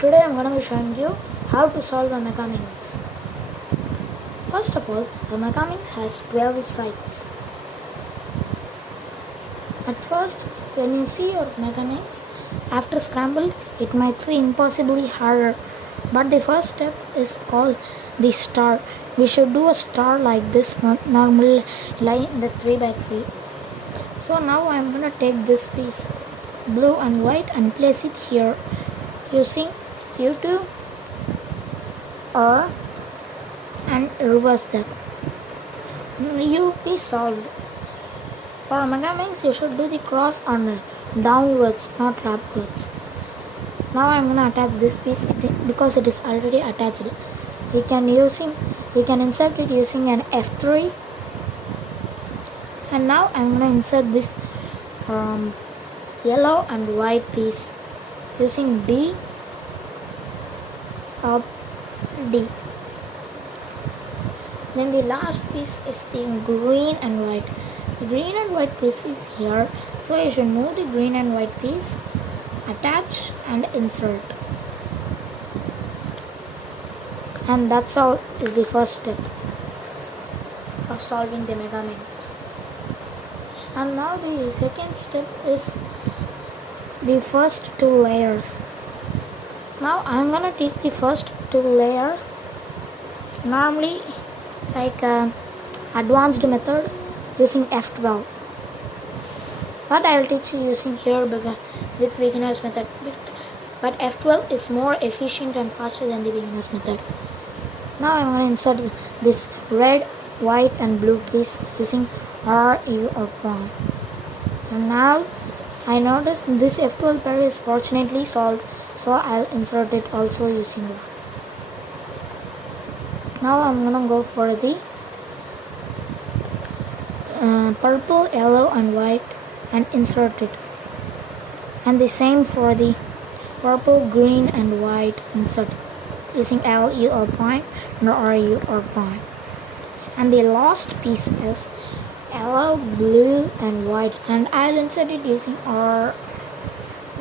Today I'm going to be showing you how to solve a Megaminx. First of all, the Megaminx has 12 sides. At first, when you see your Megaminx, after scramble, it might seem impossibly harder. But the first step is called the star. We should do a star like this, normal line in the 3x3. So now I'm going to take this piece, blue and white, and place it here using U2 or and reverse that. You be solved. For Megaminx, you should do the cross on downwards, not upwards. Now I'm gonna attach this piece because it is already attached. We can insert it using an F3. And now I'm gonna insert this yellow and white piece using D up D. Then the last piece is the green and white. The green and white piece is here, so you should move the green and white piece, attach and insert. And that's all is the first step of solving the Megaminx. And now the second step is the first two layers. Now I'm gonna teach the first two layers normally like advanced method using F12, but I'll teach you using here with beginners method, but F12 is more efficient and faster than the beginners method. Now I'm going to insert this red, white and blue piece using R, U or prime. And now I noticed this F12 pair is fortunately solved, so I'll insert it also using that. Now I'm gonna go for the purple, yellow and white and insert it. And the same for the purple, green and white, insert it using L, U or prime and R, U or prime. And the last piece is yellow, blue and white, and I'll insert it using R,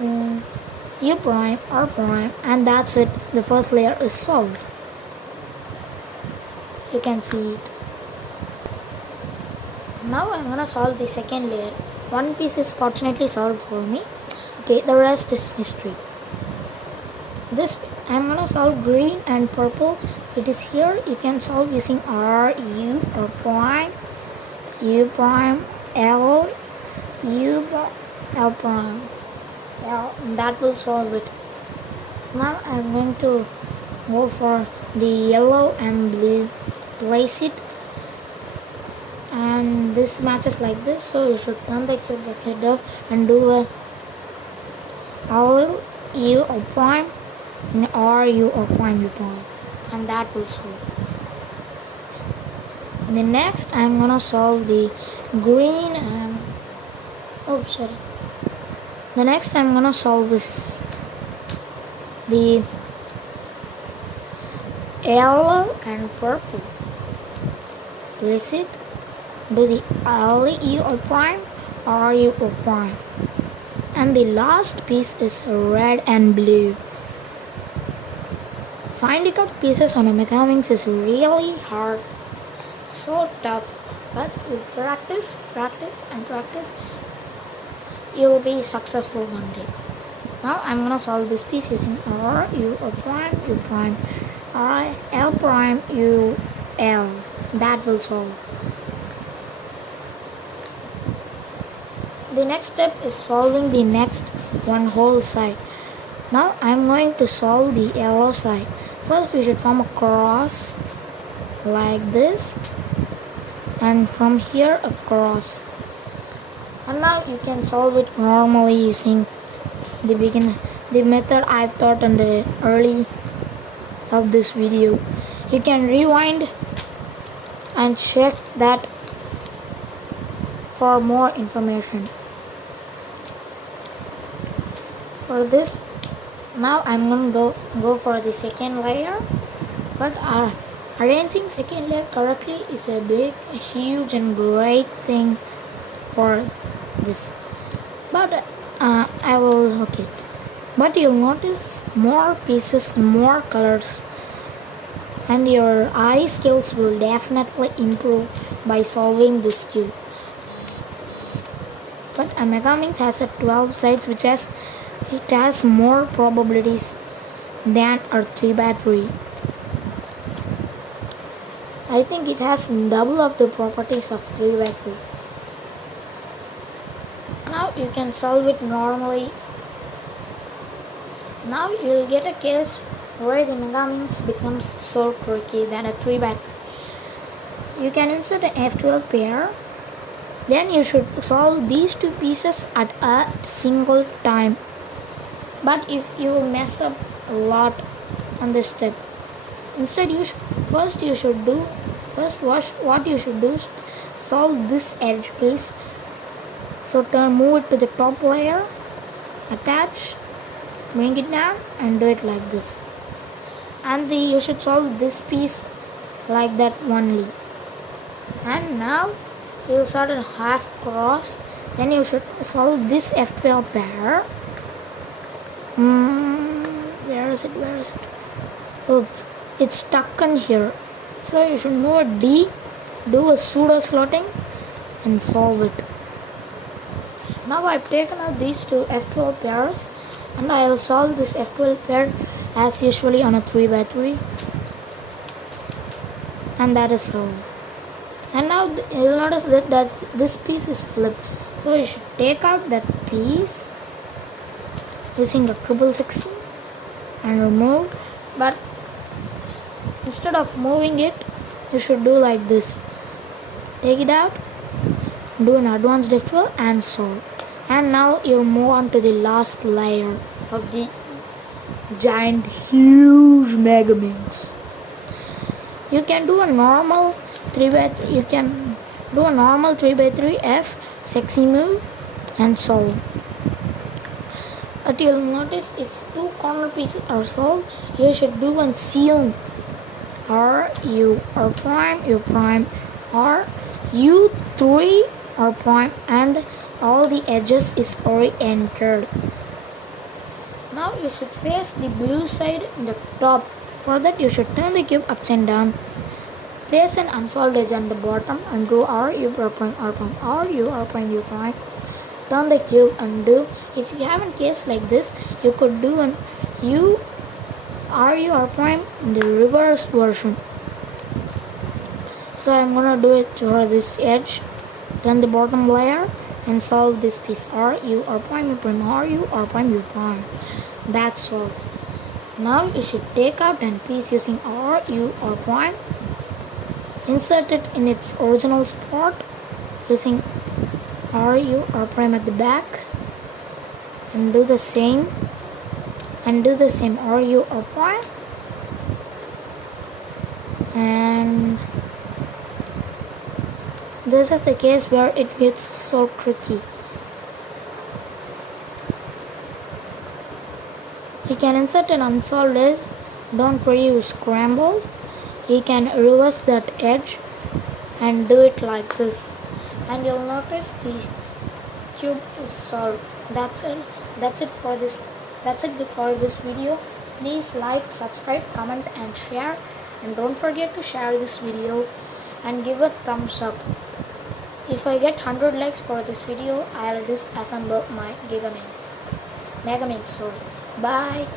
U prime, R prime, and that's it. The first layer is solved. You can see it. Now I'm gonna solve the second layer. One piece is fortunately solved for me. Okay, the rest is mystery. This I'm gonna solve green and purple. It is here. You can solve using R, U or prime, U prime, L, U, L prime. L, that will solve it. Now I'm going to go for the yellow and blue. Place it, and this matches like this, so you should turn the cube upside down and do a L, U or prime and R, U or prime, U prime, and that will solve. The next I'm gonna solve the green and the next I'm gonna solve is the yellow and purple. Place it, do the L, U or prime, R, U or prime, and the last piece is red and blue. Finding out pieces on a Megaminx is really hard, so tough, but with practice and practice, you'll be successful one day. Now I'm gonna solve this piece using R, U or prime, U prime, R, L prime, U, L. That will solve. The next step is solving the next one whole side. Now I'm going to solve the yellow side. First we should form a cross like this, and from here a cross. And now you can solve it normally using the method I've taught in the early of this video. You can rewind and check that for more information. For this, now I'm going to go for the second layer, but arranging second layer correctly is a big, huge and great thing for this. But I will, okay. But you'll notice more pieces, more colors, and your eye skills will definitely improve by solving this cube. But a Megaminx has a 12 sides, which has more probabilities than a 3x3. I think it has double of the properties of 3x3. Now you can solve it normally. Now you will get a case where the Megaminx becomes so tricky than a 3x3. You can insert an F12 pair. Then you should solve these two pieces at a single time. But if you will mess up a lot on this step, instead what you should do is solve this edge piece. So move it to the top layer, attach, bring it down, and do it like this. And you should solve this piece like that only. And now you will start a half cross. Then you should solve this F12 pair. Where is it? Oops, it's stuck in here. So you should move a D, do a pseudo slotting, and solve it. Now I've taken out these two F12 pairs, and I'll solve this F12 pair as usually on a 3x3. And that is solved. And now you'll notice that this piece is flipped. So you should take out that piece using a 666 and remove. But instead of moving it, you should do like this. Take it out, do an advanced F12 and solve. And now you move on to the last layer of the giant huge Megaminx. You can do a normal 3x3 F sexy move and solve. But you'll notice if two corner pieces are solved, you should do one sewn, or U or prime, U prime, or U3 or prime, and all the edges is oriented. Now you should face the blue side in the top. For that you should turn the cube upside down. Place an unsolved edge on the bottom and do R, U, R prime, R prime, R, U, R prime, U prime. Turn the cube and do. If you have a case like this, you could do an U, R, U, R prime in the reverse version. So I'm gonna do it for this edge. Turn the bottom layer and solve this piece. R, U, R prime, U prime, R, U, R prime, U prime. That's solved. Now you should take out a piece using R, U, R prime. Insert it in its original spot using R, U, R prime at the back, and do the same R, U, R prime, and this is the case where it gets so tricky. You can insert an unsolved edge. Don't worry, you scramble. You can reverse that edge and do it like this, and you'll notice the cube is solved. That's it for this video. Please like, subscribe, comment and share, and don't forget to share this video and give a thumbs up. If I get 100 likes for this video, I'll disassemble my Megaminx. Bye.